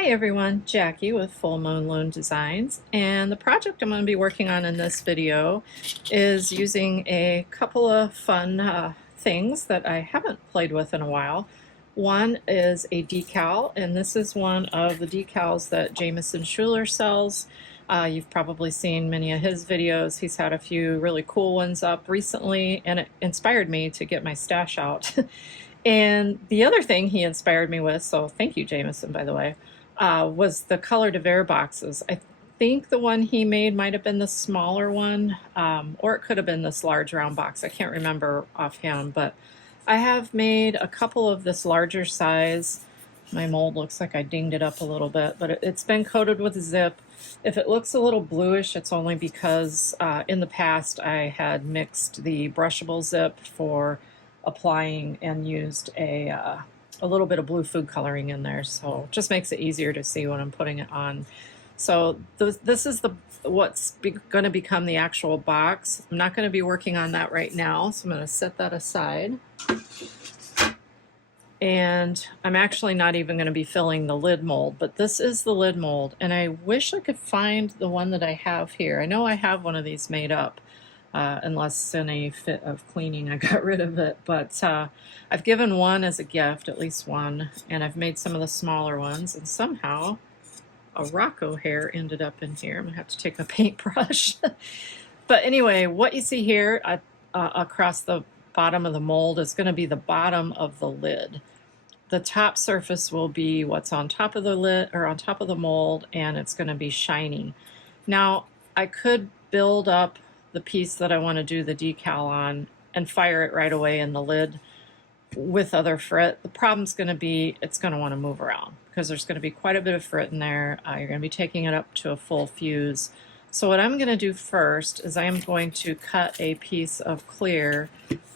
Hi everyone, Jackie with Full Moon Loom Designs, and the project I'm going to be working on in this video is using a couple of fun things that I haven't played with in a while. One is a decal, and this is one of the decals that Jamaison Schuler sells. You've probably seen many of his videos. He's had a few really cool ones up recently, and it inspired me to get my stash out. And the other thing he inspired me with, so thank you Jamaison by the way, was the Colour de Verre boxes. I think the one he made might have been the smaller one, or it could have been this large round box. I can't remember offhand, but I have made a couple of this larger size. My mold looks like I dinged it up a little bit, but it's been coated with zip. If it looks a little bluish, it's only because in the past I had mixed the brushable zip for applying and used a little bit of blue food coloring in there, so it just makes it easier to see when I'm putting it on. So this is what's going to become the actual box. I'm not going to be working on that right now, so I'm going to set that aside. And I'm actually not even going to be filling the lid mold, but this is the lid mold, and I wish I could find the one that I have here. I know I have one of these made up, unless in a fit of cleaning I got rid of it, but I've given one as a gift, at least one, and I've made some of the smaller ones, and somehow a Rocco hair ended up in here. I'm gonna have to take a paintbrush. But anyway, what you see here across the bottom of the mold is going to be the bottom of the lid. The top surface will be what's on top of the lid, or on top of the mold, and it's going to be shiny. Now I could build up the piece that I want to do the decal on and fire it right away in the lid with other frit. The problem's going to be it's going to want to move around because there's going to be quite a bit of frit in there. You're going to be taking it up to a full fuse. So what I'm going to do first is I am going to cut a piece of clear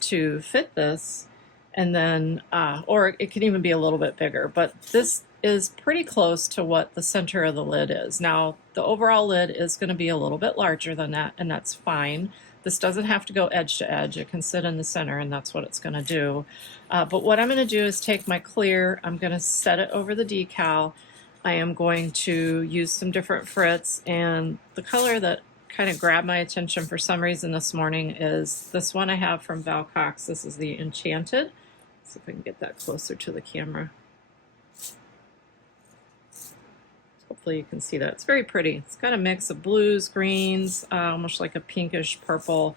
to fit this, and then or it can even be a little bit bigger, but this is pretty close to what the center of the lid is. Now the overall lid is going to be a little bit larger than that, and that's fine. This doesn't have to go edge to edge. It can sit in the center, and that's what it's going to do. But what I'm going to do is take my clear, I'm going to set it over the decal. I am going to use some different frits, and the color that kind of grabbed my attention for some reason this morning is this one I have from Val Cox. This is the Enchanted. Let's see if I can get that closer to the camera. Hopefully you can see that. It's very pretty. It's got a mix of blues, greens, almost like a pinkish purple.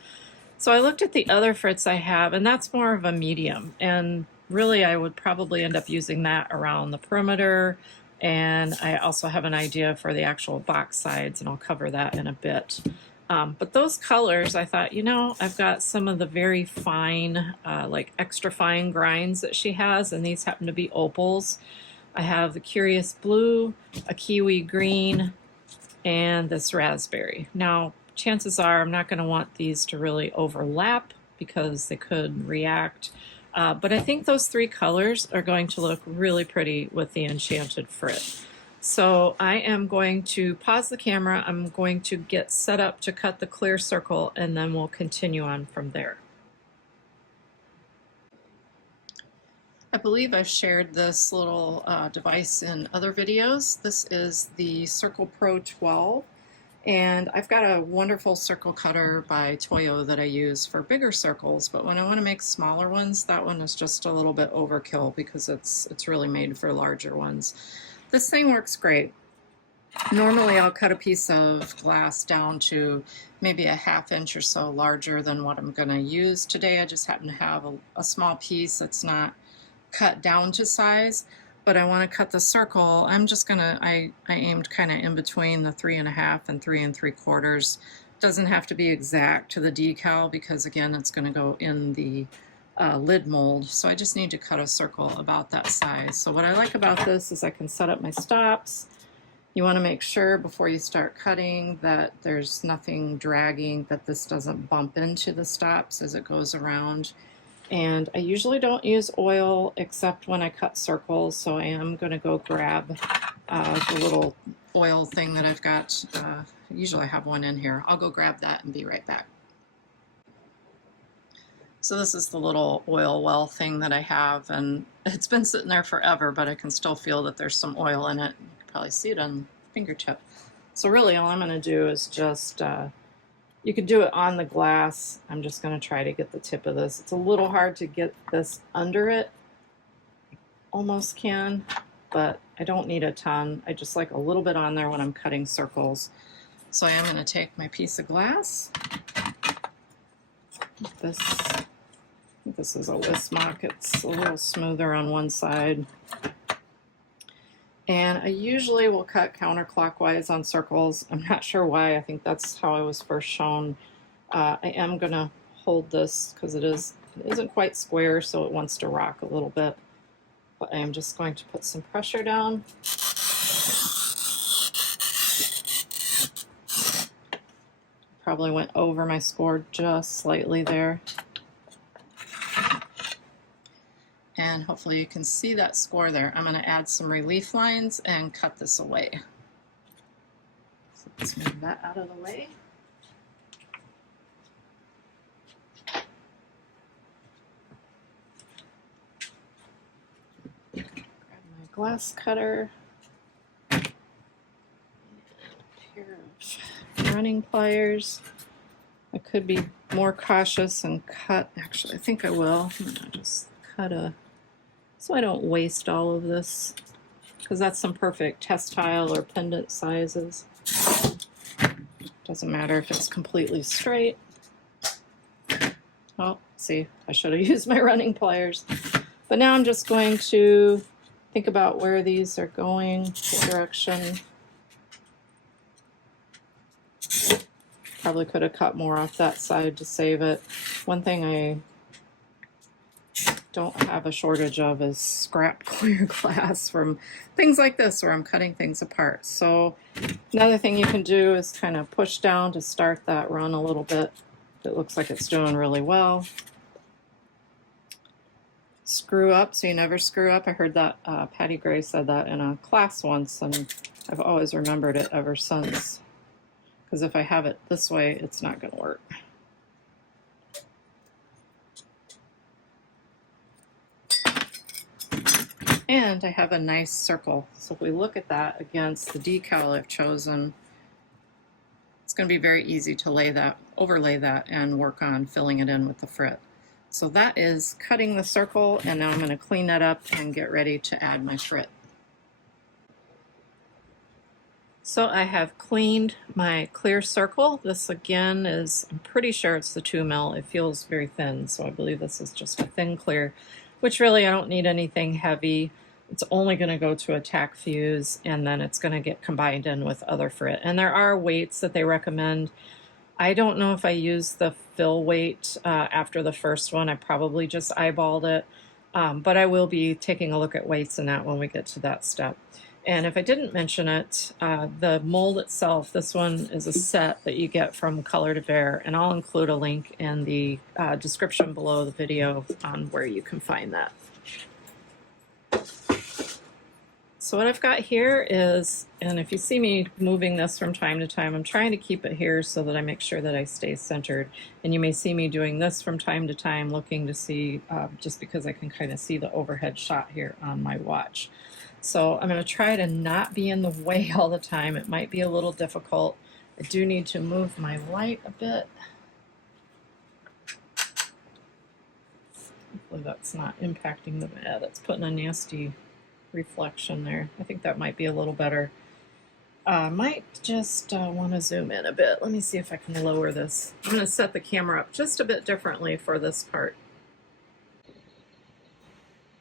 So I looked at the other frits I have, and that's more of a medium. And really I would probably end up using that around the perimeter. And I also have an idea for the actual box sides, and I'll cover that in a bit. But those colors, I thought, you know, I've got some of the very fine, like extra fine grinds that she has, and these happen to be opals. I have the Curious Blue, a Kiwi Green, and this Raspberry. Now, chances are I'm not going to want these to really overlap because they could react. But I think those three colors are going to look really pretty with the Enchanted Frit. So I am going to pause the camera. I'm going to get set up to cut the clear circle, and then we'll continue on from there. I believe I've shared this little device in other videos. This is the Circle Pro 12. And I've got a wonderful circle cutter by Toyo that I use for bigger circles, but when I want to make smaller ones, that one is just a little bit overkill because it's really made for larger ones. This thing works great. Normally I'll cut a piece of glass down to maybe a ½ inch or so larger than what I'm going to use. Today I just happen to have a small piece that's not cut down to size, but I want to cut the circle. I'm just gonna, I aimed kind of in between the 3½ and 3 3/4. Doesn't have to be exact to the decal because again it's going to go in the lid mold, so I just need to cut a circle about that size. So what I like about this is I can set up my stops. You want to make sure before you start cutting that there's nothing dragging, that this doesn't bump into the stops as it goes around. And I usually don't use oil except when I cut circles, so I am going to go grab the little oil thing that I've got. Usually I have one in here. I'll go grab that and be right back. So this is the little oil well thing that I have, and it's been sitting there forever, but I can still feel that there's some oil in it. You can probably see it on the fingertip. So really all I'm going to do is just, you could do it on the glass. I'm just going to try to get the tip of this. It's a little hard to get this under it. Almost can, but I don't need a ton. I just like a little bit on there when I'm cutting circles. So I am going to take my piece of glass. This, I think this is a Wismach. It's a little smoother on one side. And I usually will cut counterclockwise on circles. I'm not sure why. I think that's how I was first shown. I am going to hold this because it isn't quite square, so it wants to rock a little bit. But I am just going to put some pressure down. Probably went over my score just slightly there. And hopefully you can see that score there. I'm going to add some relief lines and cut this away. So let's move that out of the way. Grab my glass cutter. And a pair of running pliers. I could be more cautious and cut. Actually, I think I will. I'm going to just cut so I don't waste all of this, because that's some perfect textile or pendant sizes. Doesn't matter if it's completely straight. Oh, see, I should have used my running pliers. But now I'm just going to think about where these are going, the direction. Probably could have cut more off that side to save it. One thing I don't have a shortage of is scrap clear glass from things like this where I'm cutting things apart. So another thing you can do is kind of push down to start that run a little bit. It looks like it's doing really well. Screw up so you never screw up. I heard that Patty Gray said that in a class once, and I've always remembered it ever since. Because if I have it this way, it's not going to work. And I have a nice circle. So if we look at that against the decal I've chosen, it's going to be very easy to overlay that and work on filling it in with the frit. So that is cutting the circle, and now I'm going to clean that up and get ready to add my frit. So I have cleaned my clear circle. This again is, I'm pretty sure it's the 2 mil. It feels very thin, so I believe this is just a thin clear, which really I don't need anything heavy. It's only going to go to a tack fuse, and then it's going to get combined in with other frit. And there are weights that they recommend. I don't know if I used the fill weight after the first one. I probably just eyeballed it, but I will be taking a look at weights and that when we get to that step. And if I didn't mention it, the mold itself, this one is a set that you get from Colour de Verre, and I'll include a link in the description below the video on where you can find that. So what I've got here is, and if you see me moving this from time to time, I'm trying to keep it here so that I make sure that I stay centered. And you may see me doing this from time to time, looking to see, just because I can kind of see the overhead shot here on my watch. So I'm going to try to not be in the way all the time. It might be a little difficult. I do need to move my light a bit. Hopefully that's not impacting the, that's putting a nasty reflection there. I think that might be a little better. Might just want to zoom in a bit. Let me see if I can lower this. I'm going to set the camera up just a bit differently for this part.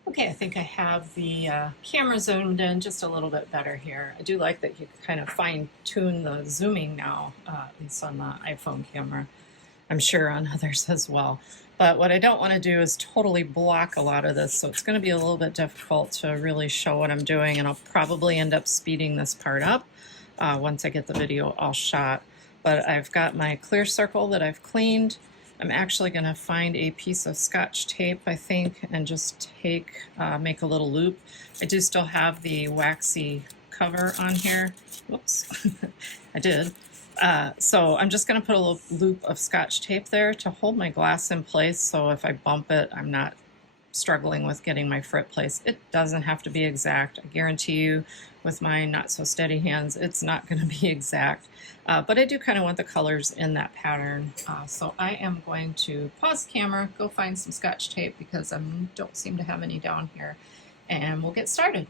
Okay, I think I have the camera zoomed in just a little bit better here. I do like that you can kind of fine-tune the zooming now, at least on the iPhone camera. I'm sure on others as well. But what I don't want to do is totally block a lot of this, so it's going to be a little bit difficult to really show what I'm doing, and I'll probably end up speeding this part up once I get the video all shot. But I've got my clear circle that I've cleaned. I'm actually going to find a piece of Scotch tape, I think, and just make a little loop. I do still have the waxy cover on here. Whoops, I did. So I'm just going to put a little loop of Scotch tape there to hold my glass in place, so if I bump it, I'm not struggling with getting my frit placed. It doesn't have to be exact. I guarantee you with my not so steady hands, it's not going to be exact. But I do kind of want the colors in that pattern. So I am going to pause the camera, go find some Scotch tape because I don't seem to have any down here, and we'll get started.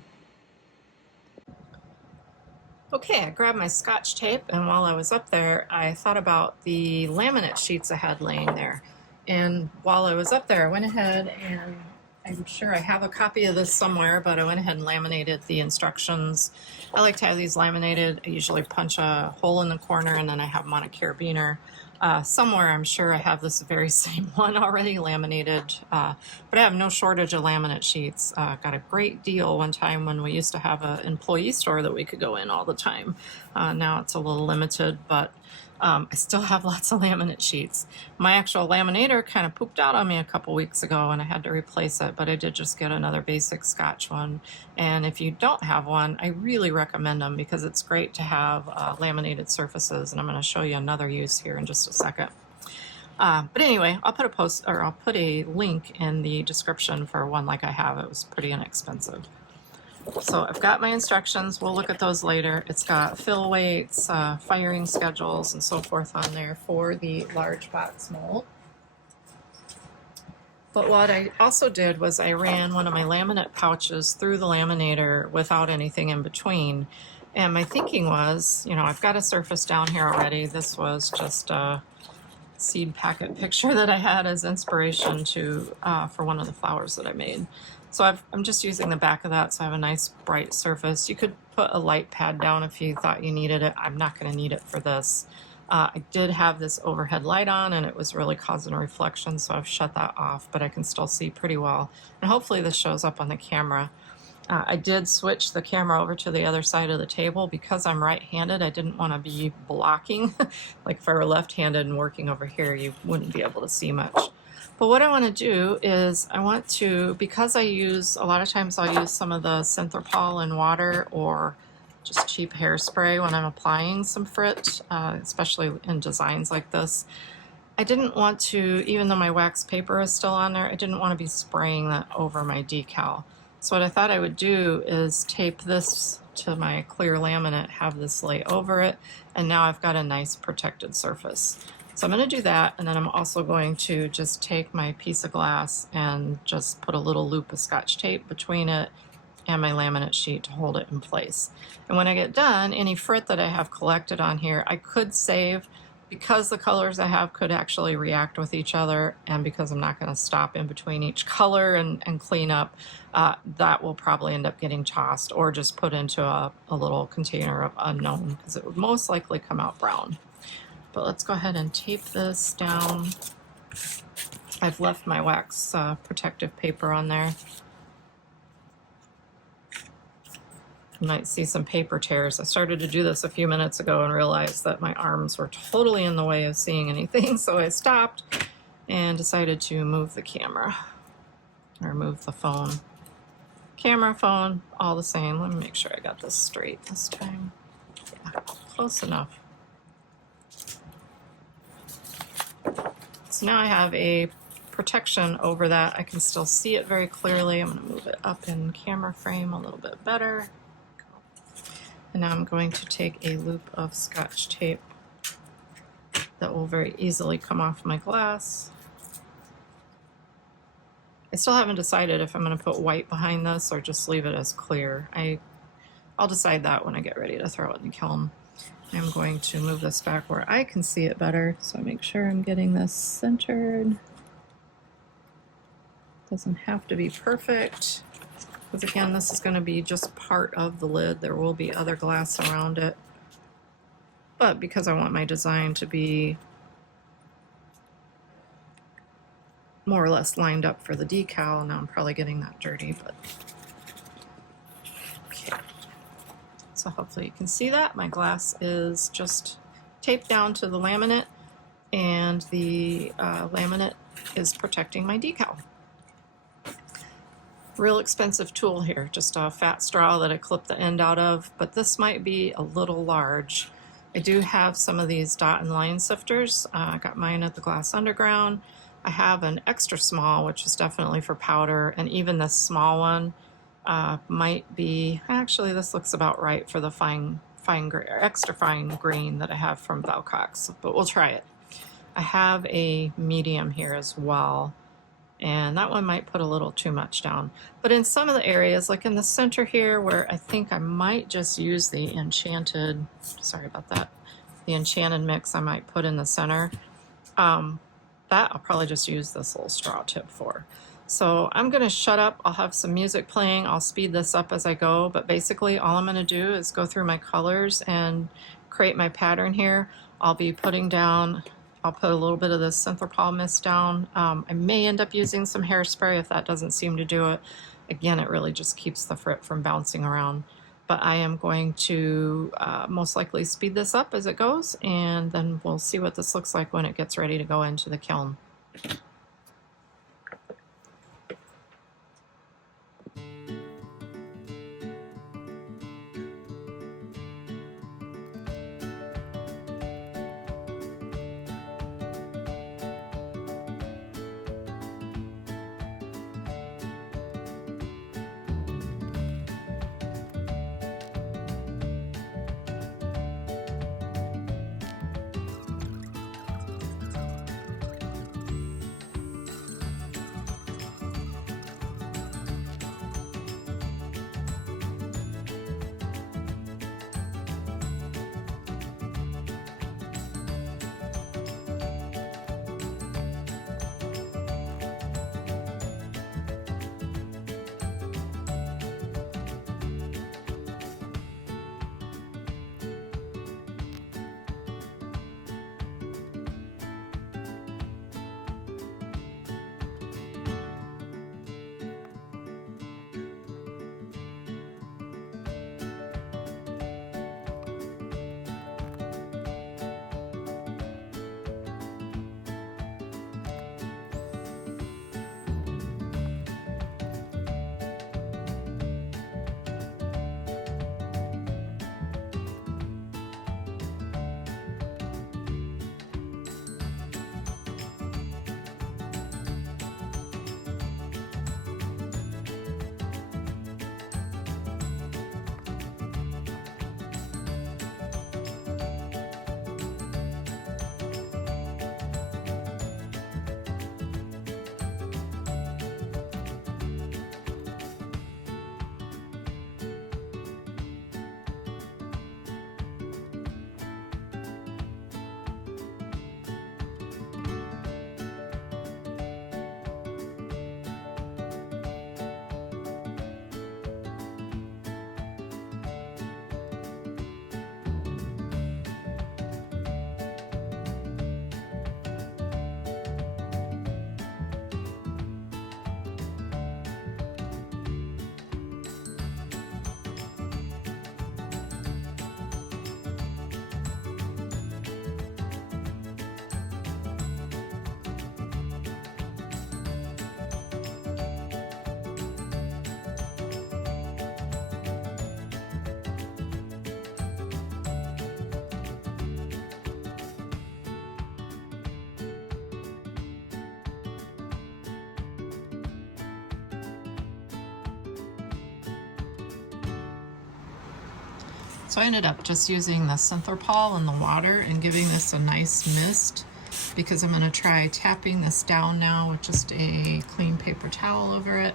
Okay, I grabbed my Scotch tape, and while I was up there, I thought about the laminate sheets I had laying there. And while I was up there, I went ahead and I'm sure I have a copy of this somewhere, but I went ahead and laminated the instructions. I like to have these laminated. I usually punch a hole in the corner and then I have them on a carabiner. Somewhere I'm sure I have this very same one already laminated, but I have no shortage of laminate sheets. Got a great deal one time when we used to have an employee store that we could go in all the time. Now it's a little limited, but I still have lots of laminate sheets. My actual laminator kind of pooped out on me a couple weeks ago and I had to replace it, but I did just get another basic Scotch one. And if you don't have one, I really recommend them because it's great to have laminated surfaces, and I'm going to show you another use here in just a second. But anyway, I'll put a link in the description for one like I have. It was pretty inexpensive. So I've got my instructions. We'll look at those later. It's got fill weights, firing schedules, and so forth on there for the large box mold. But what I also did was I ran one of my laminate pouches through the laminator without anything in between. And my thinking was, you know, I've got a surface down here already. This was just a seed packet picture that I had as inspiration for one of the flowers that I made. So I'm just using the back of that so I have a nice bright surface. You could put a light pad down if you thought you needed it. I'm not going to need it for this. I did have this overhead light on and it was really causing a reflection, so I've shut that off, but I can still see pretty well. And hopefully this shows up on the camera. I did switch the camera over to the other side of the table because I'm right-handed. I didn't want to be blocking. Like if I were left-handed and working over here, you wouldn't be able to see much. But what I want to do is because a lot of times I'll use some of the Synthropol in water or just cheap hairspray when I'm applying some frit, especially in designs like this. I didn't want to, even though my wax paper is still on there, I didn't want to be spraying that over my decal. So what I thought I would do is tape this to my clear laminate, have this lay over it, and now I've got a nice protected surface. So I'm going to do that, and then I'm also going to just take my piece of glass and just put a little loop of Scotch tape between it and my laminate sheet to hold it in place. And when I get done, any frit that I have collected on here, I could save because the colors I have could actually react with each other, and because I'm not going to stop in between each color and clean up, that will probably end up getting tossed or just put into a little container of unknown because it would most likely come out brown. But let's go ahead and tape this down. I've left my wax protective paper on there. You might see some paper tears. I started to do this a few minutes ago and realized that my arms were totally in the way of seeing anything, so I stopped and decided to move the camera, or move the phone. Camera, phone, all the same. Let me make sure I got this straight this time. Yeah, close enough. So now I have a protection over that. I can still see it very clearly. I'm going to move it up in camera frame a little bit better. And now I'm going to take a loop of Scotch tape that will very easily come off my glass. I still haven't decided if I'm going to put white behind this or just leave it as clear. I'll decide that when I get ready to throw it in the kiln. I'm going to move this back where I can see it better, so I make sure I'm getting this centered. Doesn't have to be perfect, because again, this is going to be just part of the lid. There will be other glass around it, but because I want my design to be more or less lined up for the decal, now I'm probably getting that dirty, but okay. So hopefully you can see that. My glass is just taped down to the laminate, and the laminate is protecting my decal. Real expensive tool here, just a fat straw that I clipped the end out of, but this might be a little large. I do have some of these dot and line sifters. I got mine at the Glass Underground. I have an extra small, which is definitely for powder, and even this small one might be, actually this looks about right for the extra fine grain that I have from Val Cox, but we'll try it. I have a medium here as well, and that one might put a little too much down. But in some of the areas, like in the center here, where I think I might just use the enchanted, sorry about that, the enchanted mix I might put in the center, that I'll probably just use this little straw tip for. So I'm gonna shut up, I'll have some music playing, I'll speed this up as I go, but basically all I'm gonna do is go through my colors and create my pattern here. I'll be putting down, I'll put a little bit of this Synthropol mist down. I may end up using some hairspray if that doesn't seem to do it. Again, it really just keeps the frit from bouncing around. But I am going to most likely speed this up as it goes, and then we'll see what this looks like when it gets ready to go into the kiln. So I ended up just using the Synthropol in the water and giving this a nice mist, because I'm going to try tapping this down now with just a clean paper towel over it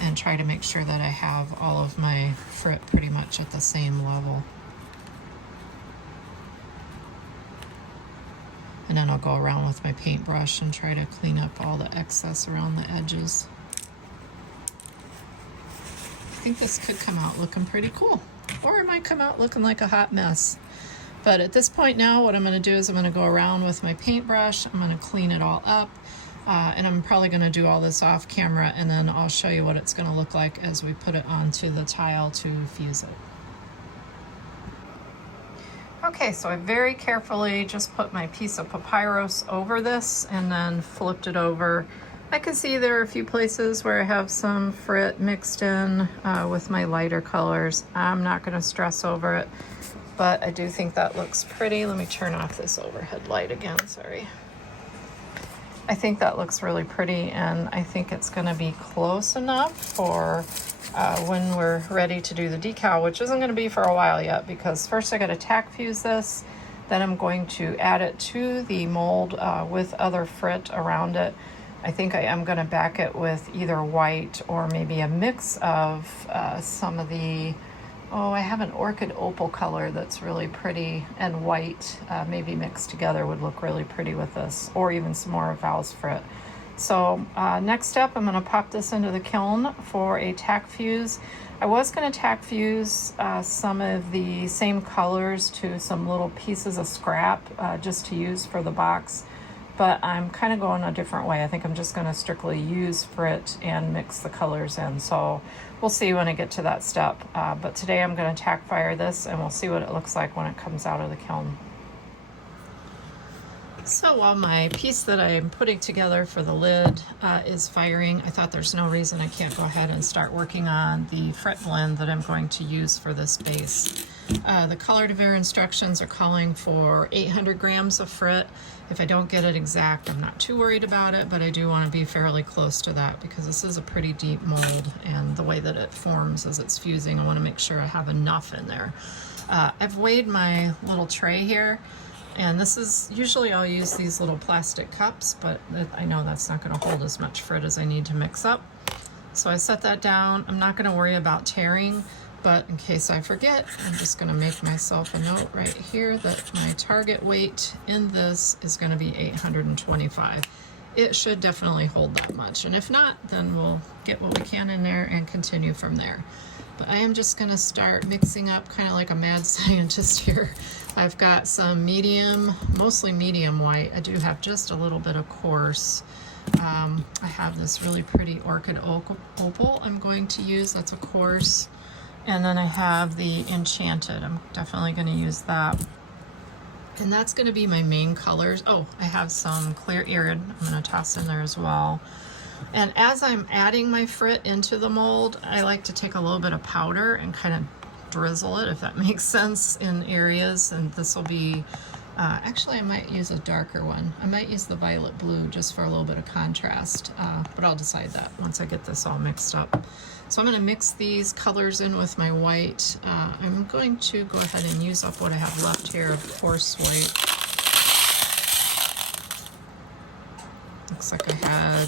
and try to make sure that I have all of my frit pretty much at the same level. And then I'll go around with my paintbrush and try to clean up all the excess around the edges. I think this could come out looking pretty cool, or it might come out looking like a hot mess. But at this point now, what I'm going to do is I'm going to go around with my paintbrush, I'm going to clean it all up, and I'm probably going to do all this off camera, and then I'll show you what it's going to look like as we put it onto the tile to fuse it. Okay, so I very carefully just put my piece of papyrus over this and then flipped it over. I can see there are a few places where I have some frit mixed in with my lighter colors. I'm not going to stress over it, but I do think that looks pretty. Let me turn off this overhead light again, sorry. I think that looks really pretty, and I think it's going to be close enough for when we're ready to do the decal, which isn't going to be for a while yet, because first I got to tack fuse this, then I'm going to add it to the mold with other frit around it. I think I am going to back it with either white or maybe a mix of some of the, oh, I have an orchid opal color that's really pretty, and white maybe mixed together would look really pretty with this, or even some more of Val's frit. So next step, I'm going to pop this into the kiln for a tack fuse. I was going to tack fuse some of the same colors to some little pieces of scrap just to use for the box, but I'm kind of going a different way. I think I'm just going to strictly use frit and mix the colors in. So we'll see when I get to that step. But today I'm going to tack fire this, and we'll see what it looks like when it comes out of the kiln. So while my piece that I'm putting together for the lid is firing, I thought there's no reason I can't go ahead and start working on the fret blend that I'm going to use for this base. The Colour de Verre instructions are calling for 800 grams of frit. If I don't get it exact, I'm not too worried about it, but I do want to be fairly close to that because this is a pretty deep mold, and the way that it forms as it's fusing, I want to make sure I have enough in there. I've weighed my little tray here, and this is, usually I'll use these little plastic cups, but I know that's not going to hold as much frit as I need to mix up. So I set that down. I'm not going to worry about tearing, but in case I forget, I'm just going to make myself a note right here that my target weight in this is going to be 825. It should definitely hold that much, and if not, then we'll get what we can in there and continue from there. But I am just going to start mixing up kind of like a mad scientist here. I've got some medium, mostly medium white. I do have just a little bit of coarse. I have this really pretty orchid opal I'm going to use. That's a coarse. And then I have the Enchanted. I'm definitely going to use that. And that's going to be my main colors. Oh, I have some clear irid I'm going to toss in there as well. And as I'm adding my frit into the mold, I like to take a little bit of powder and kind of drizzle it, if that makes sense, in areas. And this will be, actually I might use a darker one. I might use the violet blue just for a little bit of contrast, but I'll decide that once I get this all mixed up. So I'm going to mix these colors in with my white. I'm going to go ahead and use up what I have left here of coarse white. Looks like I had,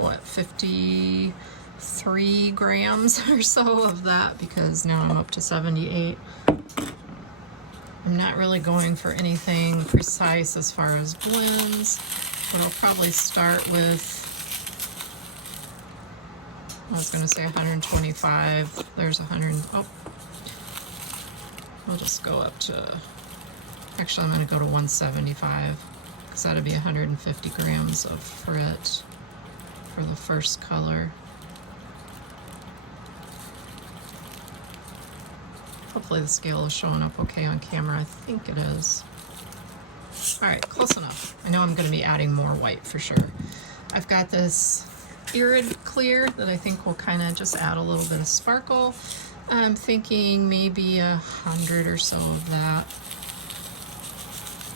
what, 53 grams or so of that, because now I'm up to 78. I'm not really going for anything precise as far as blends, but I'll probably start with, I was going to say 125. There's 100. Oh, I'll just go up to, actually I'm going to go to 175, because that'll be 150 grams of frit for the first color. Hopefully the scale is showing up okay on camera. I think it is. All right, close enough. I know I'm going to be adding more white for sure. I've got this irid clear that I think will kind of just add a little bit of sparkle. I'm thinking maybe 100 or so of that.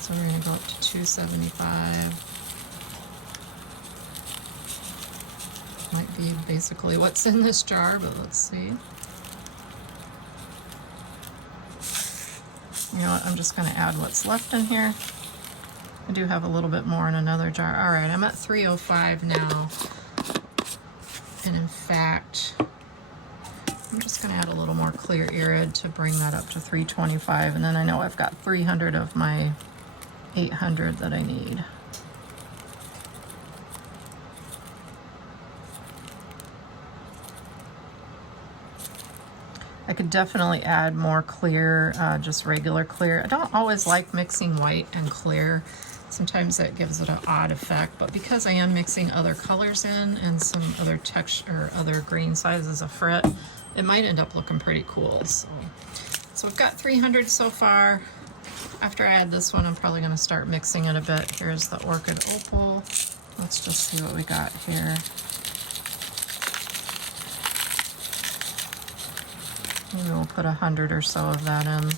So we're going to go up to 275. Might be basically what's in this jar, but let's see. You know what, I'm just going to add what's left in here. I do have a little bit more in another jar. All right, I'm at 305 now. And in fact, I'm just going to add a little more clear irid to bring that up to 325. And then I know I've got 300 of my 800 that I need. I could definitely add more clear, just regular clear. I don't always like mixing white and clear. Sometimes that gives it an odd effect, but because I am mixing other colors in and some other texture, other grain sizes of frit, it might end up looking pretty cool. So I've got 300 so far. After I add this one, I'm probably going to start mixing it a bit. Here's the orchid opal. Let's just see what we got here. Maybe we'll put 100 or so of that in.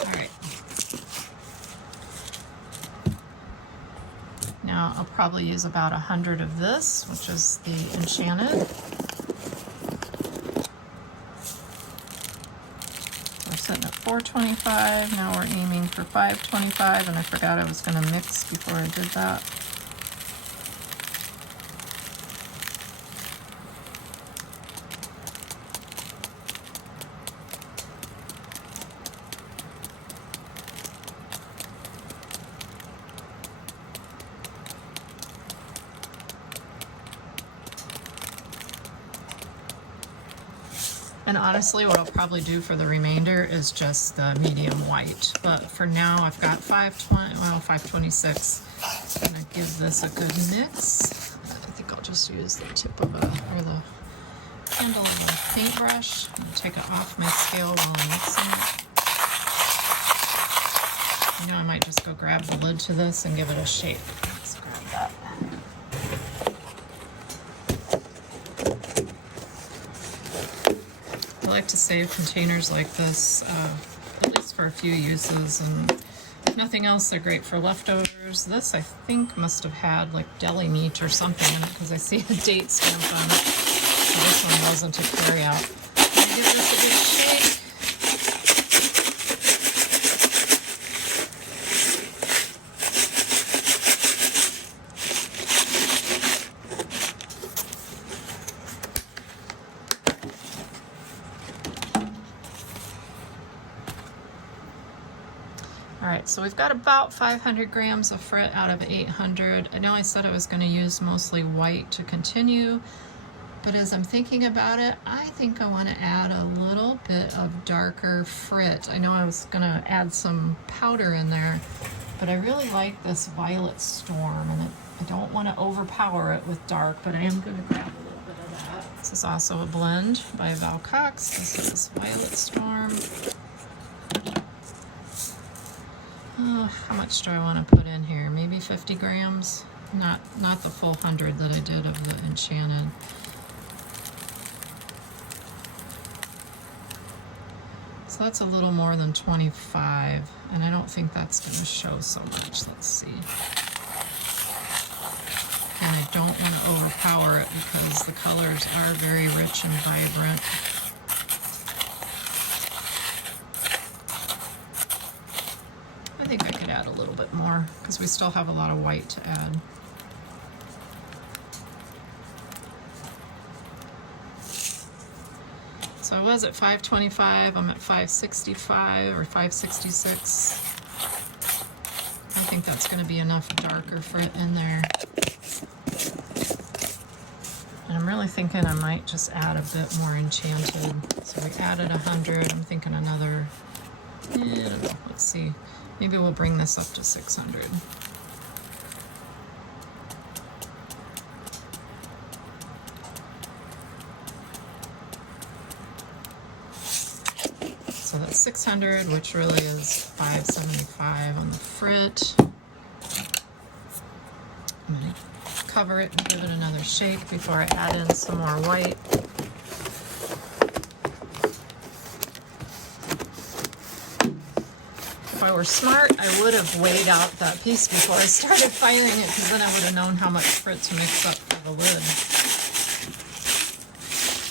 All right. Now I'll probably use about 100 of this, which is the Enchanted. We're sitting at 425. Now we're aiming for 525, and I forgot I was going to mix before I did that. And honestly, what I'll probably do for the remainder is just the medium white. But for now, I've got 526. I'm gonna give this a good mix. I think I'll just use the tip of or the handle of a paintbrush. I'm gonna take it off my scale while I'm mixing it. You know, I might just go grab the lid to this and give it a shape. Let's grab that. I like to save containers like this, at least for a few uses, and if nothing else, they're great for leftovers. This, I think, must have had like deli meat or something in it because I see a date stamp on it. So this one wasn't a carry-out. I'll give this a good shake. Alright, so we've got about 500 grams of Frit out of 800. I know I said I was going to use mostly white to continue, but as I'm thinking about it, I think I want to add a little bit of darker Frit. I know I was going to add some powder in there, but I really like this Violet Storm, and I don't want to overpower it with dark, but I am going to grab a little bit of that. This is also a blend by Val Cox. This is Violet Storm. How much do I want to put in here? Maybe 50 grams? Not the full 100 that I did of the Enchanted. So that's a little more than 25, and I don't think that's going to show so much. Let's see. And I don't want to overpower it because the colors are very rich and vibrant. I think I could add a little bit more because we still have a lot of white to add. So I was at 525, I'm at 565 or 566. I think that's going to be enough darker Frit in there. And I'm really thinking I might just add a bit more Enchanted. So we added 100, I'm thinking another, I don't know, let's see. Maybe we'll bring this up to 600. So that's 600, which really is 575 on the Frit. I'm going to cover it and give it another shake before I add in some more white. If I were smart, I would have weighed out that piece before I started firing it, because then I would have known how much Frit to mix up for the lid.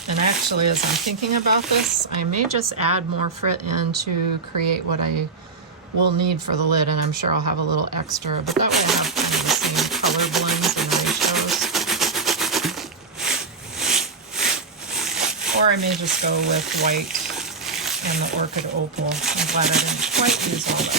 And actually, as I'm thinking about this, I may just add more Frit in to create what I will need for the lid, and I'm sure I'll have a little extra, but that way I have kind of the same color blends and ratios. Or I may just go with white and the Orchid Opal. I'm glad I didn't quite use all of it.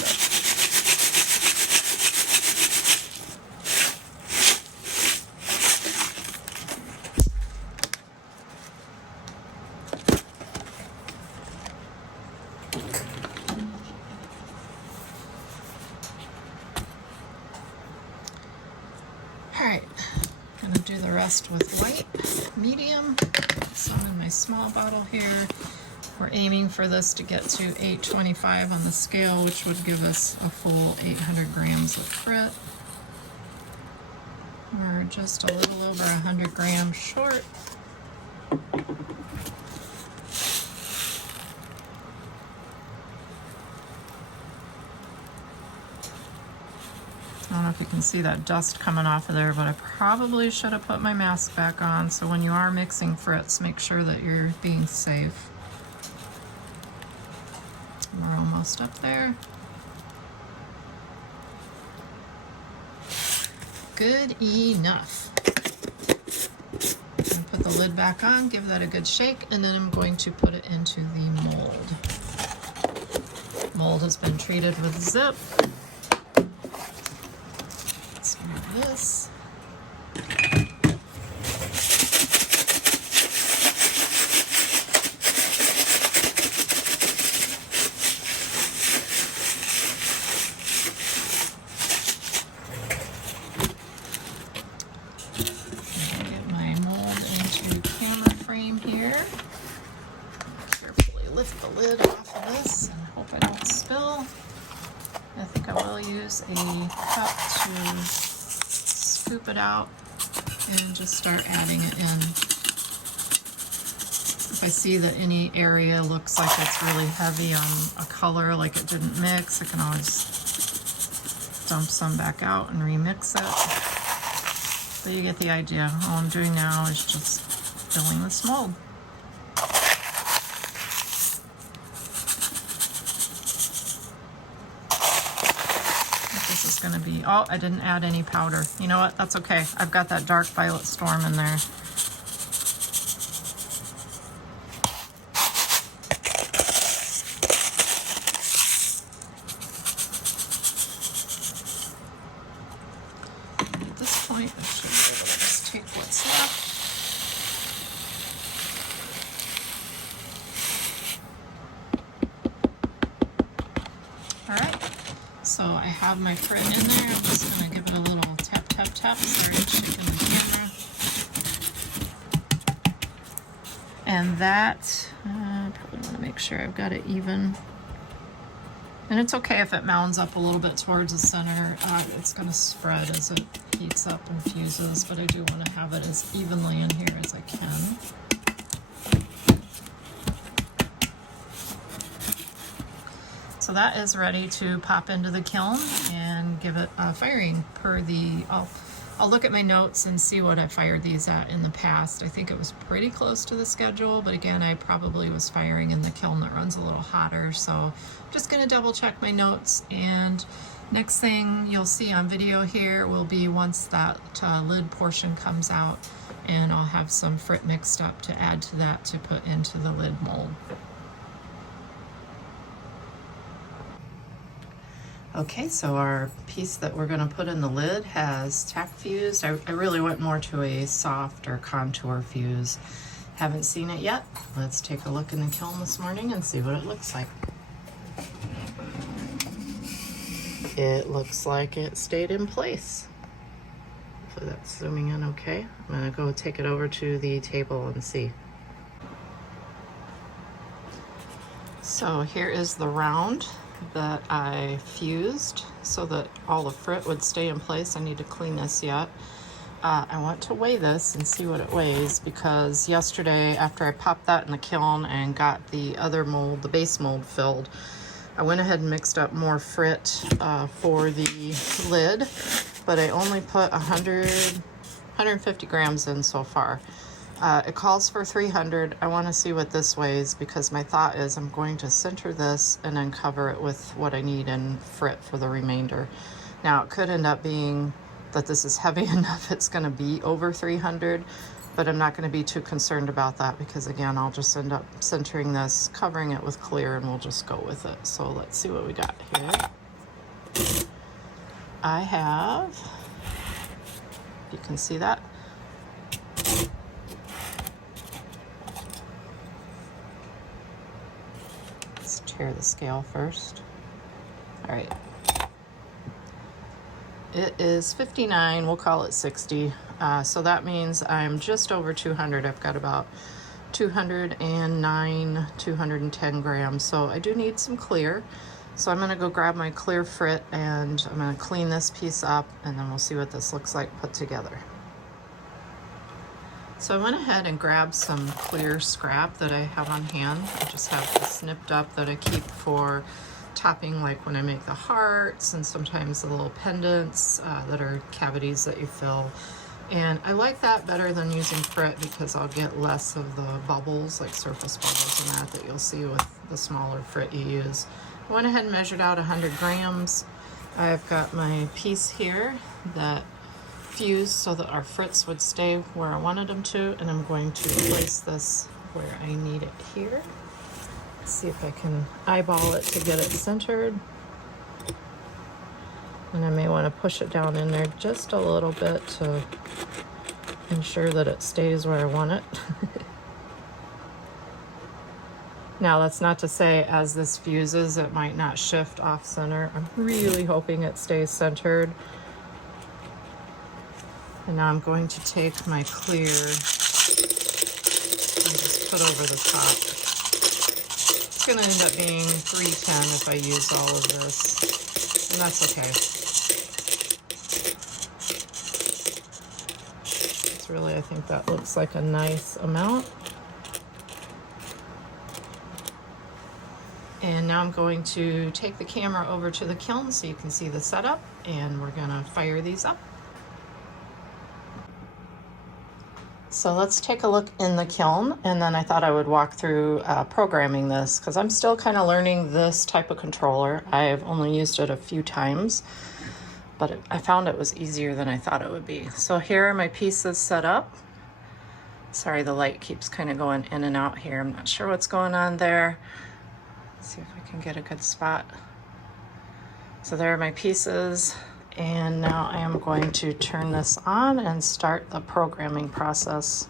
Alright, gonna do the rest with white, medium, some in my small bottle here. We're aiming for this to get to 825 on the scale, which would give us a full 800 grams of Frit. We're just a little over 100 grams short. I don't know if you can see that dust coming off of there, but I probably should have put my mask back on. So when you are mixing frits, make sure that you're being safe. We're almost up there. Good enough. I'm going to put the lid back on, give that a good shake, and then I'm going to put it into the mold. Mold has been treated with zip. Let's move this. Get my mold into camera frame here. Carefully lift the lid off of this and hope I don't spill. I think I will use a cup to scoop it out and just start adding it in. If I see that any area looks like it's really heavy on a color, like it didn't mix, I can always dump some back out and remix it. But you get the idea. All I'm doing now is just filling this mold. This is going to be, oh, I didn't add any powder. You know what? That's okay. I've got that dark violet storm in there. At this point, I should be able to just take what's left. All right. So I have my Frit in there. I'm just going to give it a little tap, tap, tap. Sorry, I'm shaking the camera. And that, probably want to make sure I've got it even. And it's okay if it mounds up a little bit towards the center. It's going to spread as it heats up and fuses, but I do want to have it as evenly in here as I can. So that is ready to pop into the kiln and give it firing per the, I'll look at my notes and see what I fired these at in the past. I think it was pretty close to the schedule, but again, I probably was firing in the kiln that runs a little hotter. So I'm just gonna double check my notes, and next thing you'll see on video here will be once that lid portion comes out, and I'll have some Frit mixed up to add to that to put into the lid mold. Okay, so our piece that we're going to put in the lid has tack fused. I really went more to a soft or contour fuse. Haven't seen it yet. Let's take a look in the kiln this morning and see what it looks like. It looks like it stayed in place. Hopefully that's zooming in okay. I'm going to go take it over to the table and see. So here is the round that I fused so that all the Frit would stay in place. I need to clean this yet. I want to weigh this and see what it weighs, because yesterday after I popped that in the kiln and got the other mold, the base mold filled, I went ahead and mixed up more Frit for the lid, but I only put 150 grams in so far. It calls for 300. I want to see what this weighs, because my thought is I'm going to center this and then cover it with what I need in Frit for the remainder. Now, it could end up being that this is heavy enough it's going to be over 300, but I'm not going to be too concerned about that, because again, I'll just end up centering this, covering it with clear, and we'll just go with it. So let's see what we got here. I have, you can see that, tear the scale first. All right, it is 59, we'll call it 60. So that means I'm just over 200. I've got about 209, 210 grams. So I do need some clear. So I'm gonna go grab my clear Frit and I'm gonna clean this piece up, and then we'll see what this looks like put together. So I went ahead and grabbed some clear scrap that I have on hand. I just have this snipped up that I keep for topping, like when I make the hearts and sometimes the little pendants that are cavities that you fill. And I like that better than using Frit because I'll get less of the bubbles, like surface bubbles and that you'll see with the smaller Frit you use. I went ahead and measured out 100 grams. I've got my piece here that fused so that our Frits would stay where I wanted them to, and I'm going to place this where I need it here. Let's see if I can eyeball it to get it centered. And I may want to push it down in there just a little bit to ensure that it stays where I want it. Now, that's not to say as this fuses, it might not shift off center. I'm really hoping it stays centered. And now I'm going to take my clear and just put over the top. It's going to end up being 310 if I use all of this, and that's okay. It's really, I think that looks like a nice amount. And now I'm going to take the camera over to the kiln so you can see the setup, and we're gonna fire these up. So let's take a look in the kiln, and then I thought I would walk through programming this because I'm still kind of learning this type of controller. I've only used it a few times, but I found it was easier than I thought it would be. So here are my pieces set up. Sorry, the light keeps kind of going in and out here. I'm not sure what's going on there. Let's see if I can get a good spot. So there are my pieces. And now I am going to turn this on and start the programming process.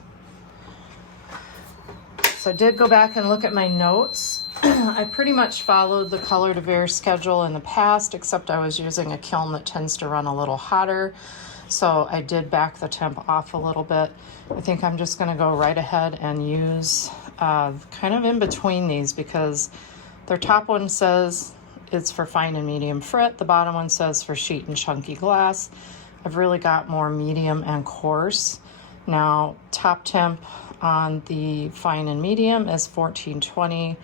So I did go back and look at my notes. I pretty much followed the Colour de Verre schedule in the past, except I was using a kiln that tends to run a little hotter. So I did back the temp off a little bit. I think I'm just gonna go right ahead and use kind of in between these because their top one says it's for fine and medium Frit. The bottom one says for sheet and chunky glass. I've really got more medium and coarse. Now, top temp on the fine and medium is 1420,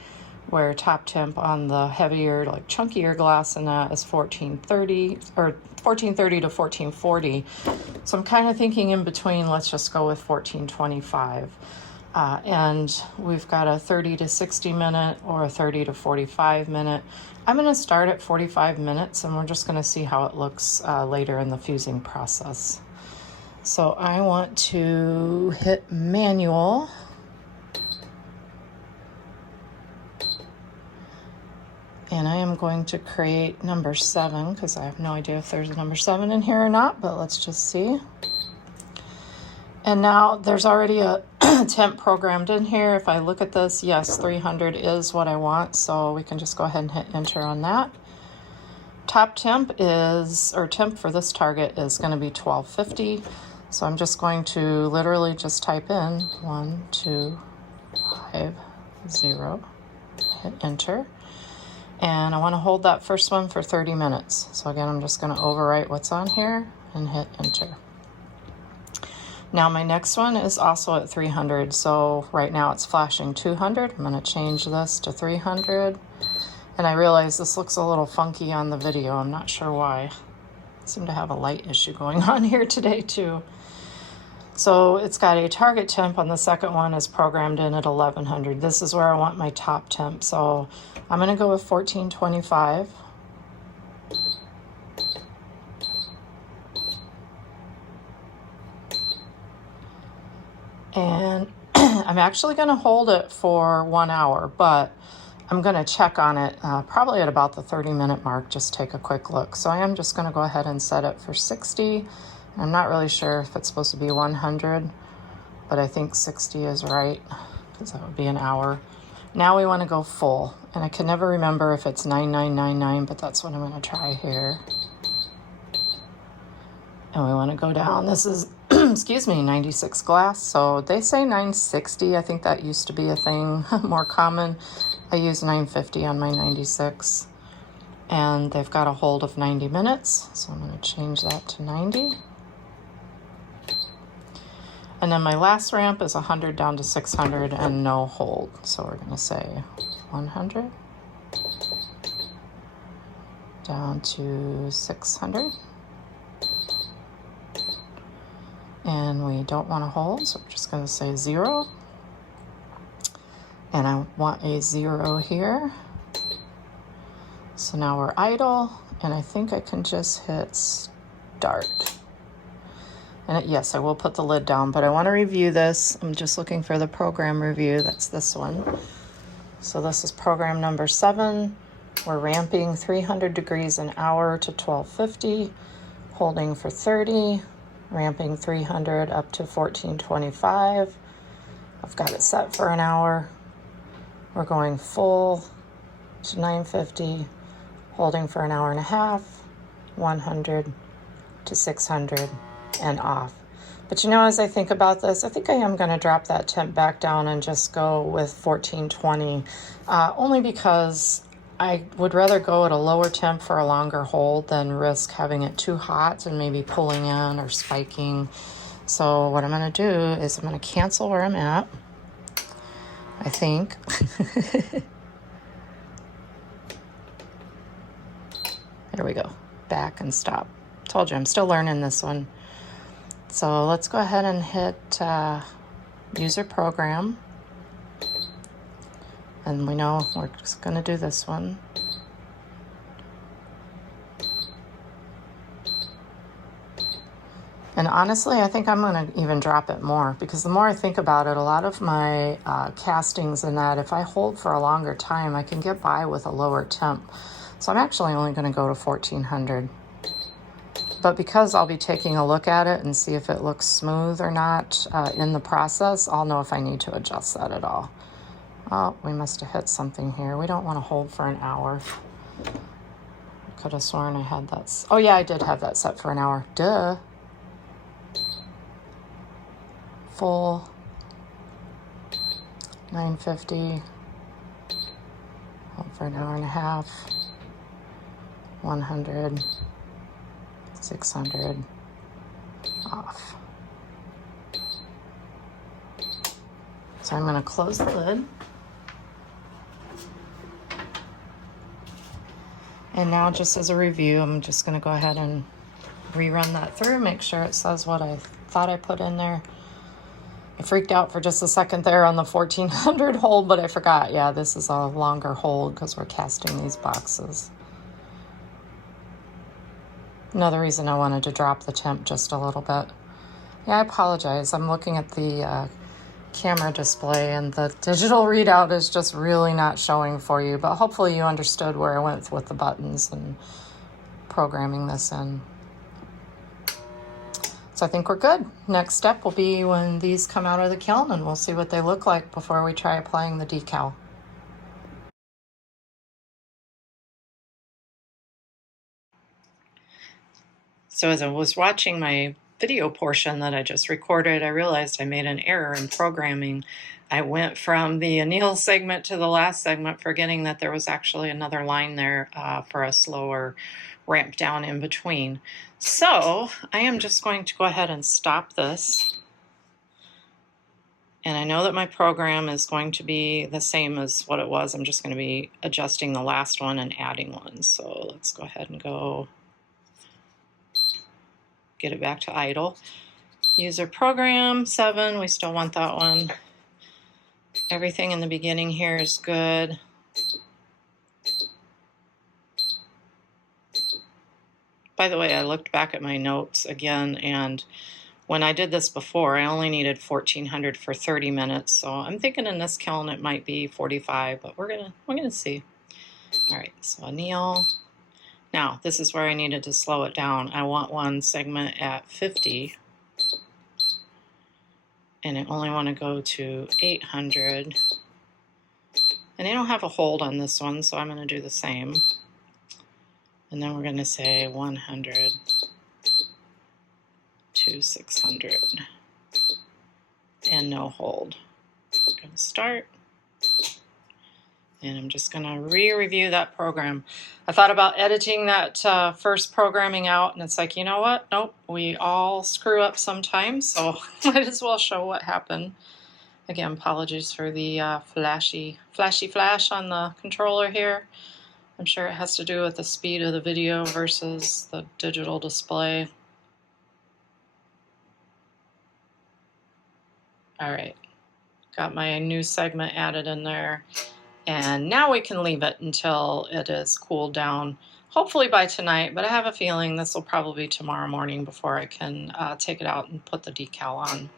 where top temp on the heavier, like chunkier glass and that is 1430 or 1430 to 1440. So I'm kind of thinking in between, let's just go with 1425. And we've got a 30 to 60 minute or a 30 to 45 minute. I'm going to start at 45 minutes and we're just going to see how it looks later in the fusing process. So I want to hit manual. And I am going to create number 7 because I have no idea if there's a number 7 in here or not, but let's just see. And now there's already a temp programmed in here. If I look at this, yes, 300 is what I want, so we can just go ahead and hit enter on that. Top temp is, or temp for this target is going to be 1250. So I'm just going to literally just type in 1250, hit enter. And I want to hold that first one for 30 minutes. So again, I'm just going to overwrite what's on here and hit enter. Now my next one is also at 300, so right now it's flashing 200. I'm going to change this to 300. And I realize this looks a little funky on the video. I'm not sure why. I seem to have a light issue going on here today too. So it's got a target temp on the second one is programmed in at 1100. This is where I want my top temp. So I'm going to go with 1425. And I'm actually going to hold it for 1 hour, but I'm going to check on it probably at about the 30-minute mark, just take a quick look. So I am just going to go ahead and set it for 60. I'm not really sure if it's supposed to be 100, but I think 60 is right because that would be an hour. Now we want to go full, and I can never remember if it's 9999, but that's what I'm going to try here. And we want to go down. This is excuse me, 96 glass. So they say 960. I think that used to be a thing more common. I use 950 on my 96. And they've got a hold of 90 minutes. So I'm going to change that to 90. And then my last ramp is 100 down to 600 and no hold. So we're going to say 100. down to 600. And we don't want to hold, so we're just going to say 0. And I want a 0 here. So now we're idle, and I think I can just hit start. And yes, I will put the lid down, but I want to review this. I'm just looking for the program review. That's this one. So this is program number 7. We're ramping 300 degrees an hour to 1250, holding for 30, ramping 300 up to 1425. I've got it set for an hour. We're going full to 950, holding for an hour and a half, 100 to 600, and off. But you know, as I think about this, I think I am going to drop that temp back down and just go with 1420, only because I would rather go at a lower temp for a longer hold than risk having it too hot and maybe pulling in or spiking. So what I'm going to do is I'm going to cancel where I'm at, I think. There we go. Back and stop. Told you, I'm still learning this one. So let's go ahead and hit user program. And we know we're just going to do this one. And honestly, I think I'm going to even drop it more, because the more I think about it, a lot of my castings and that, if I hold for a longer time, I can get by with a lower temp. So I'm actually only going to go to 1400. But because I'll be taking a look at it and see if it looks smooth or not in the process, I'll know if I need to adjust that at all. Oh, we must have hit something here. We don't want to hold for an hour. I could have sworn I had that. Oh yeah, I did have that set for an hour. Duh. Full 950. Hold for an hour and a half. 100. 600. Off. So I'm going to close the lid. And now, just as a review, I'm just going to go ahead and rerun that through, make sure it says what I thought I put in there. I freaked out for just a second there on the 1400 hold, but I forgot. Yeah, this is a longer hold because we're casting these boxes. Another reason I wanted to drop the temp just a little bit. Yeah, I apologize. I'm looking at the camera display and the digital readout is just really not showing for you, but hopefully you understood where I went with the buttons and programming this in. So I think we're good. Next step will be when these come out of the kiln, and we'll see what they look like before we try applying the decal. So as I was watching my video portion that I just recorded, I realized I made an error in programming. I went from the anneal segment to the last segment, forgetting that there was actually another line there for a slower ramp down in between. So I am just going to go ahead and stop this. And I know that my program is going to be the same as what it was. I'm just going to be adjusting the last one and adding one. So let's go ahead and go get it back to idle. User program 7, we still want that one. Everything in the beginning here is good. By the way, I looked back at my notes again, and when I did this before, I only needed 1400 for 30 minutes. So I'm thinking in this kiln it might be 45, but we're gonna see. All right, so anneal. Now, this is where I needed to slow it down. I want one segment at 50, and I only want to go to 800. And I don't have a hold on this one, so I'm going to do the same. And then we're going to say 100 to 600. And no hold. I'm going to start. And I'm just going to re-review that program. I thought about editing that first programming out, and it's like, you know what? Nope, we all screw up sometimes, so might as well show what happened. Again, apologies for the flashy flash on the controller here. I'm sure it has to do with the speed of the video versus the digital display. All right, got my new segment added in there. And now we can leave it until it is cooled down, hopefully by tonight, but I have a feeling this will probably be tomorrow morning before I can take it out and put the decal on.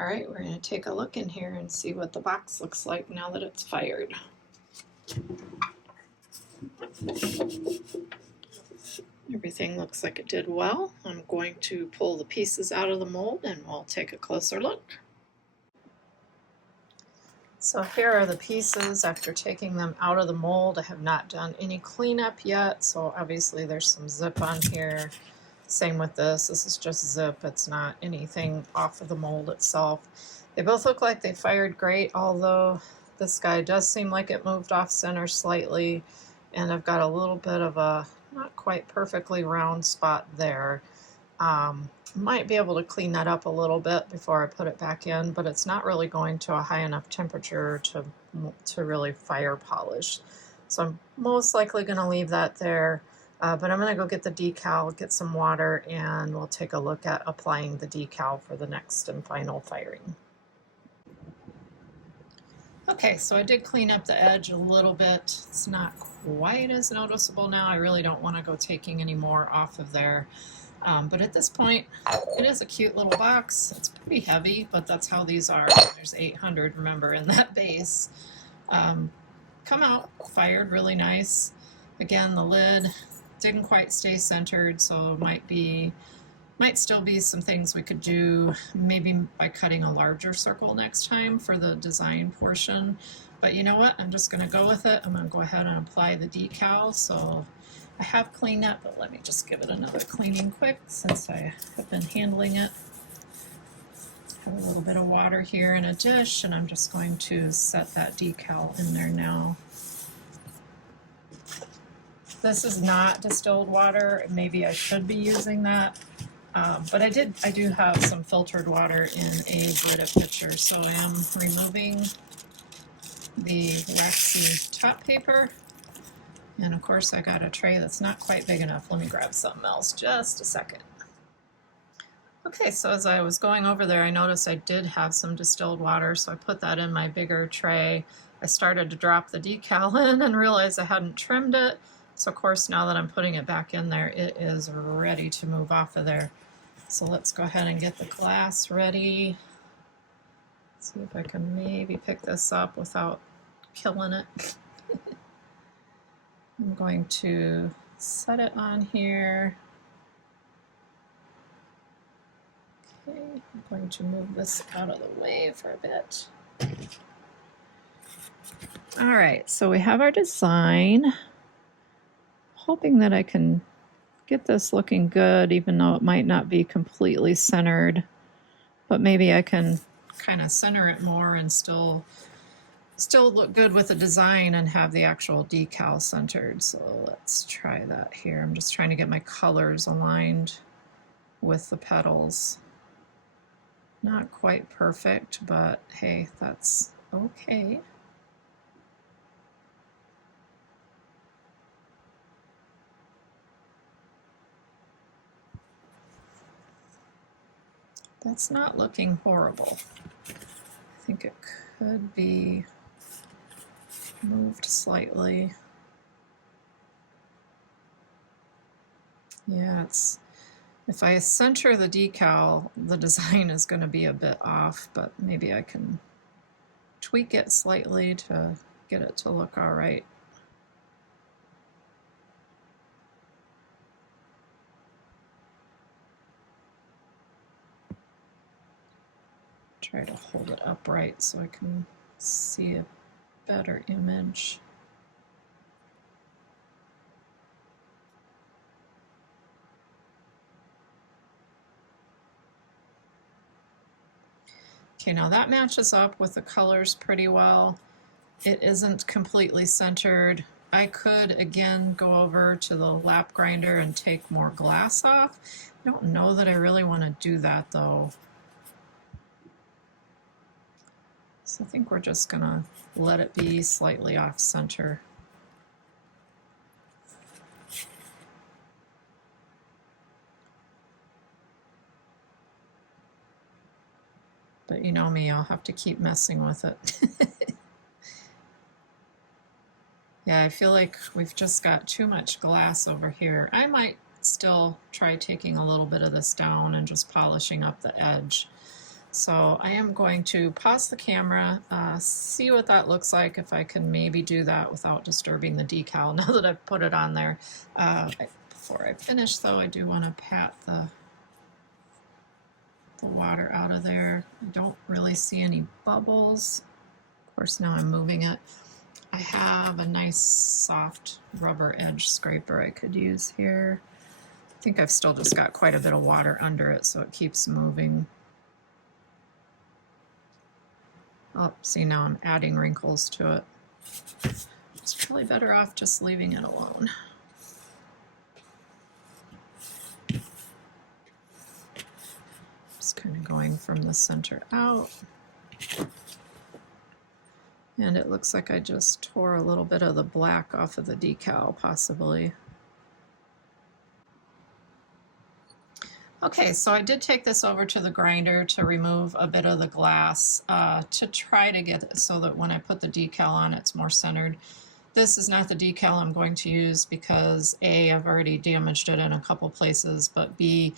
All right, we're gonna take a look in here and see what the box looks like now that it's fired. Everything looks like it did well. I'm going to pull the pieces out of the mold and we'll take a closer look. So here are the pieces after taking them out of the mold. I have not done any cleanup yet, so obviously there's some zip on here. Same with this. This is just zip. It's not anything off of the mold itself. They both look like they fired great, although this guy does seem like it moved off center slightly, and I've got a little bit of a not quite perfectly round spot there. Might be able to clean that up a little bit before I put it back in, but it's not really going to a high enough temperature to really fire polish. So I'm most likely going to leave that there, but I'm going to go get the decal, get some water, and we'll take a look at applying the decal for the next and final firing. Okay, so I did clean up the edge a little bit. It's not quite as noticeable now. I really don't want to go taking any more off of there. But at this point, it is a cute little box. It's pretty heavy, but that's how these are. There's 800, remember, in that base. Come out, fired really nice. Again, the lid didn't quite stay centered, so it might still be some things we could do, maybe by cutting a larger circle next time for the design portion. But you know what? I'm just going to go with it. I'm going to go ahead and apply the decal. So I have cleaned that, but let me just give it another cleaning quick since I have been handling it. Have a little bit of water here in a dish, and I'm just going to set that decal in there now. This is not distilled water. Maybe I should be using that. But I do have some filtered water in a Brita pitcher, so I am removing the waxy top paper. And of course I got a tray that's not quite big enough. Let me grab something else, just a second. Okay, so as I was going over there, I noticed I did have some distilled water, so I put that in my bigger tray. I started to drop the decal in and realized I hadn't trimmed it. So of course now that I'm putting it back in there, it is ready to move off of there. So let's go ahead and get the glass ready. See if I can maybe pick this up without killing it. I'm going to set it on here. Okay, I'm going to move this out of the way for a bit. All right, so we have our design. Hoping that I can get this looking good, even though it might not be completely centered, but maybe I can kind of center it more and still look good with the design and have the actual decal centered. So let's try that here. I'm just trying to get my colors aligned with the petals. Not quite perfect, but hey, that's okay. That's not looking horrible. I think it could be moved slightly. Yeah, if I center the decal, the design is going to be a bit off, but maybe I can tweak it slightly to get it to look all right. Try to hold it upright so I can see a better image. Okay, now that matches up with the colors pretty well. It isn't completely centered. I could again go over to the lap grinder and take more glass off. I don't know that I really want to do that though. So I think we're just gonna let it be slightly off center. But you know me, I'll have to keep messing with it. Yeah, I feel like we've just got too much glass over here. I might still try taking a little bit of this down and just polishing up the edge. So I am going to pause the camera, see what that looks like, if I can maybe do that without disturbing the decal now that I've put it on there. Before I finish though, I do want to pat the water out of there. I don't really see any bubbles. Of course, now I'm moving it. I have a nice soft rubber edge scraper I could use here. I think I've still just got quite a bit of water under it, so it keeps moving. Oh, see, now I'm adding wrinkles to it. It's probably better off just leaving it alone. Just kind of going from the center out. And it looks like I just tore a little bit of the black off of the decal, possibly. Okay, so I did take this over to the grinder to remove a bit of the glass to try to get it so that when I put the decal on, it's more centered. This is not the decal I'm going to use because A, I've already damaged it in a couple places, but B,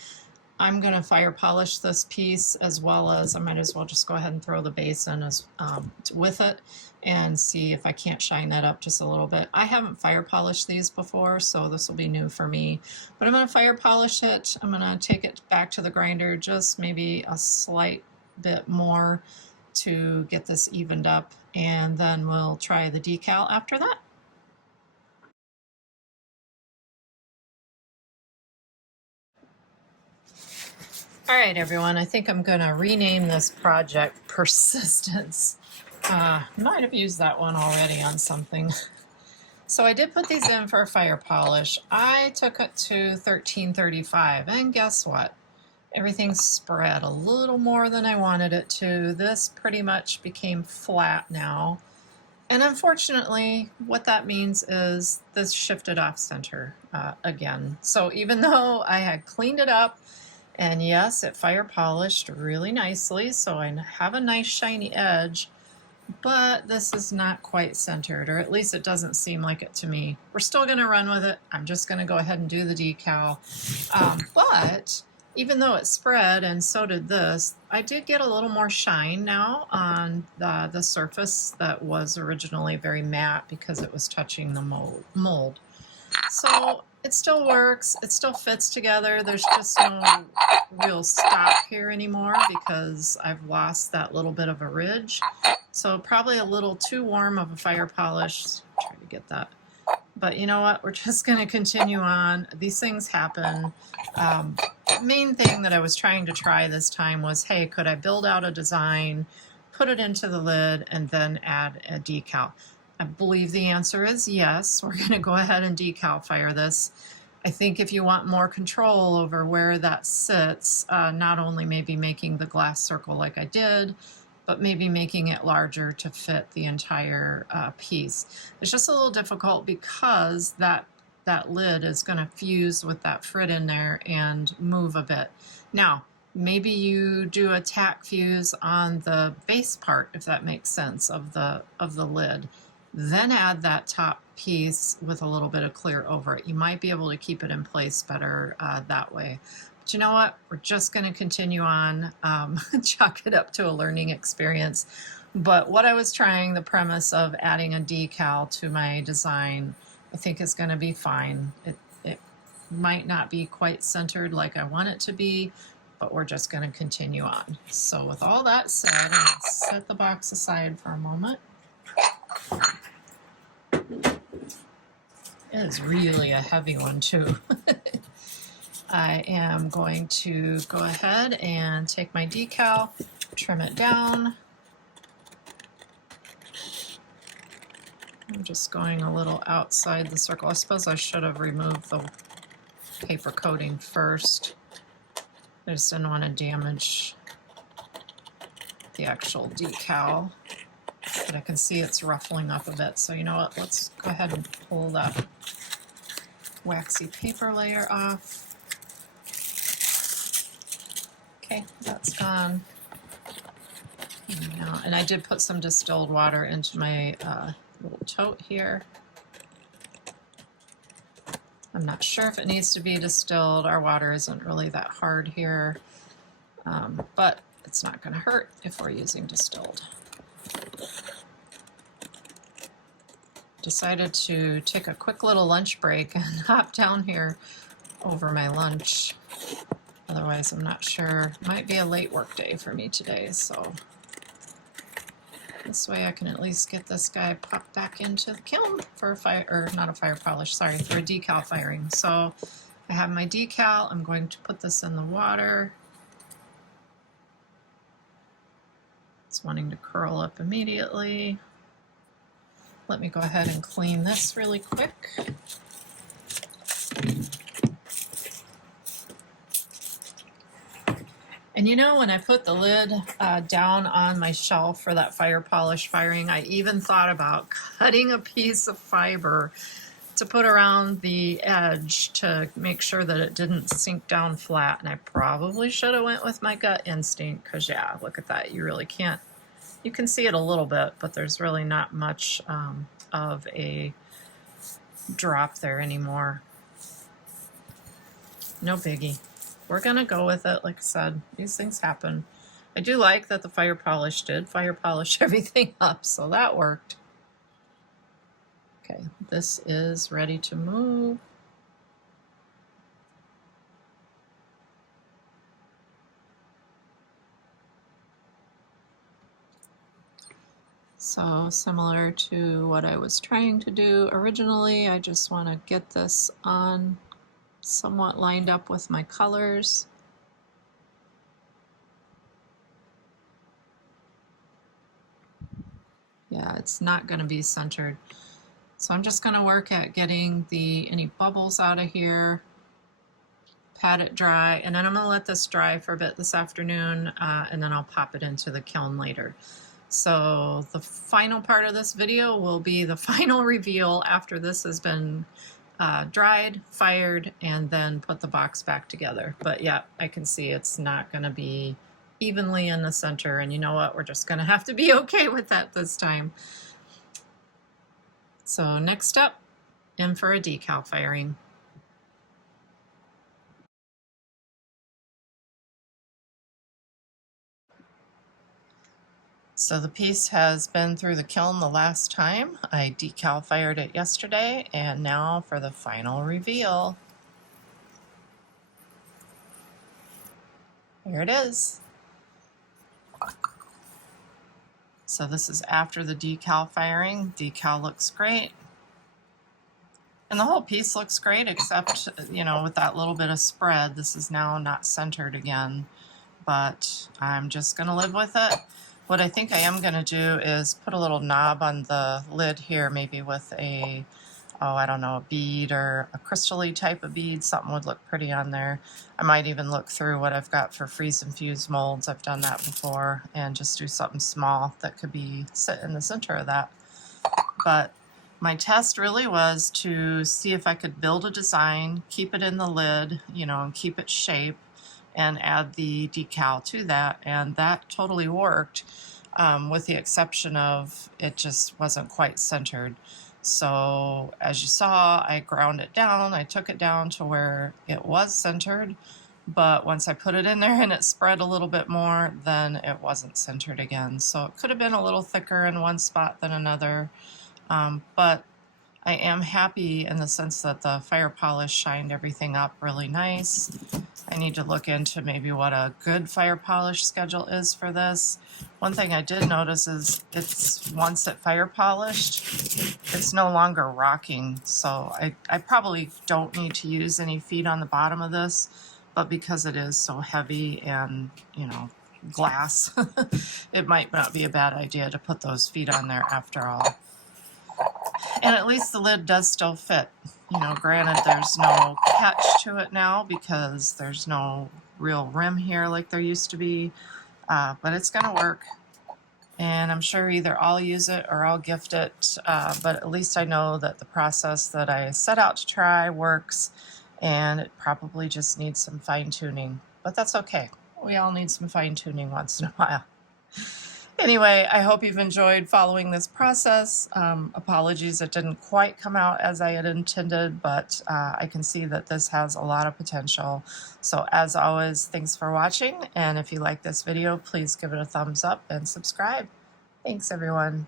I'm going to fire polish this piece, as well as I might as well just go ahead and throw the base in with it and see if I can't shine that up just a little bit. I haven't fire polished these before, so this will be new for me. But I'm going to fire polish it. I'm going to take it back to the grinder just maybe a slight bit more to get this evened up, and then we'll try the decal after that. All right, everyone, I think I'm going to rename this project Persistence. Might have used that one already on something. So I did put these in for a fire polish. I took it to 1335, and guess what? Everything spread a little more than I wanted it to. This pretty much became flat now. And unfortunately, what that means is this shifted off center again. So even though I had cleaned it up, and yes, it fire polished really nicely, so I have a nice shiny edge, but this is not quite centered, or at least it doesn't seem like it to me. We're still going to run with it. I'm just going to go ahead and do the decal. But even though it spread, and so did this, I did get a little more shine now on the surface that was originally very matte because it was touching the mold. So it still works, it still fits together. There's just no real stop here anymore because I've lost that little bit of a ridge. So probably a little too warm of a fire polish. Try to get that. But you know what? We're just going to continue on. These things happen. Main thing that I was trying to try this time was, hey, could I build out a design, put it into the lid, and then add a decal? I believe the answer is yes. We're going to go ahead and decal fire this. I think if you want more control over where that sits, not only maybe making the glass circle like I did, but maybe making it larger to fit the entire piece. It's just a little difficult because that lid is going to fuse with that frit in there and move a bit. Now, maybe you do a tack fuse on the base part, if that makes sense, of the lid. Then add that top piece with a little bit of clear over it. You might be able to keep it in place better that way. But you know what? We're just going to continue on, chalk it up to a learning experience. But what I was trying, the premise of adding a decal to my design, I think is going to be fine. It might not be quite centered like I want it to be, but we're just going to continue on. So with all that said, I'm going to set the box aside for a moment. It is really a heavy one too. I am going to go ahead and take my decal, trim it down. I'm just going a little outside the circle. I suppose I should have removed the paper coating first. I just didn't want to damage the actual decal. but I can see it's ruffling up a bit. So you know what, let's go ahead and pull that waxy paper layer off. Okay, that's gone. And I did put some distilled water into my little tote here. I'm not sure if it needs to be distilled. Our water isn't really that hard here, but it's not going to hurt if we're using distilled. Decided to take a quick little lunch break and hop down here over my lunch. Otherwise, I'm not sure. It might be a late work day for me today, so this way I can at least get this guy popped back into the kiln for a fire, or not a fire polish, sorry, for a decal firing. So I have my decal. I'm going to put this in the water. It's wanting to curl up immediately. Let me go ahead and clean this really quick. And you know, when I put the lid down on my shelf for that fire polish firing, I even thought about cutting a piece of fiber to put around the edge to make sure that it didn't sink down flat. And I probably should have went with my gut instinct, because yeah, look at that. You really can't, you can see it a little bit, but there's really not much of a drop there anymore. No biggie. We're gonna go with it. Like I said, these things happen. I do like that the fire polish did fire polish everything up, so that worked. Okay, this is ready to move. So similar to what I was trying to do originally, I just want to get this on somewhat lined up with my colors. Yeah, it's not going to be centered. So I'm just going to work at getting any bubbles out of here, pat it dry, and then I'm going to let this dry for a bit this afternoon, and then I'll pop it into the kiln later. So the final part of this video will be the final reveal after this has been dried, fired, and then put the box back together. But yeah, I can see it's not going to be evenly in the center, and you know what, we're just going to have to be okay with that this time. So next up, in for a decal firing. So the piece has been through the kiln the last time. I decal fired it yesterday, and now for the final reveal. Here it is. So this is after the decal firing. Decal looks great. And the whole piece looks great, except, you know, with that little bit of spread, this is now not centered again, but I'm just gonna live with it. What I think I am going to do is put a little knob on the lid here, maybe with a, oh, I don't know, a bead or a crystal-y type of bead. Something would look pretty on there. I might even look through what I've got for freeze infused molds. I've done that before, and just do something small that could sit in the center of that. But my test really was to see if I could build a design, keep it in the lid, you know, and keep its shape, and add the decal to that, and that totally worked, with the exception of it just wasn't quite centered. So as you saw, I ground it down, I took it down to where it was centered, but once I put it in there and it spread a little bit more, then it wasn't centered again. So it could have been a little thicker in one spot than another, but I am happy in the sense that the fire polish shined everything up really nice. I need to look into maybe what a good fire polish schedule is for this. One thing I did notice is once it fire polished, it's no longer rocking. So I probably don't need to use any feet on the bottom of this, but because it is so heavy and, you know, glass, it might not be a bad idea to put those feet on there after all. And at least the lid does still fit. You know, granted, there's no catch to it now because there's no real rim here like there used to be, but it's going to work. And I'm sure either I'll use it or I'll gift it, but at least I know that the process that I set out to try works, and it probably just needs some fine-tuning, but that's okay. We all need some fine-tuning once in a while. Anyway, I hope you've enjoyed following this process. Apologies it didn't quite come out as I had intended, but I can see that this has a lot of potential. So as always, thanks for watching, and if you like this video, please give it a thumbs up and subscribe. Thanks everyone.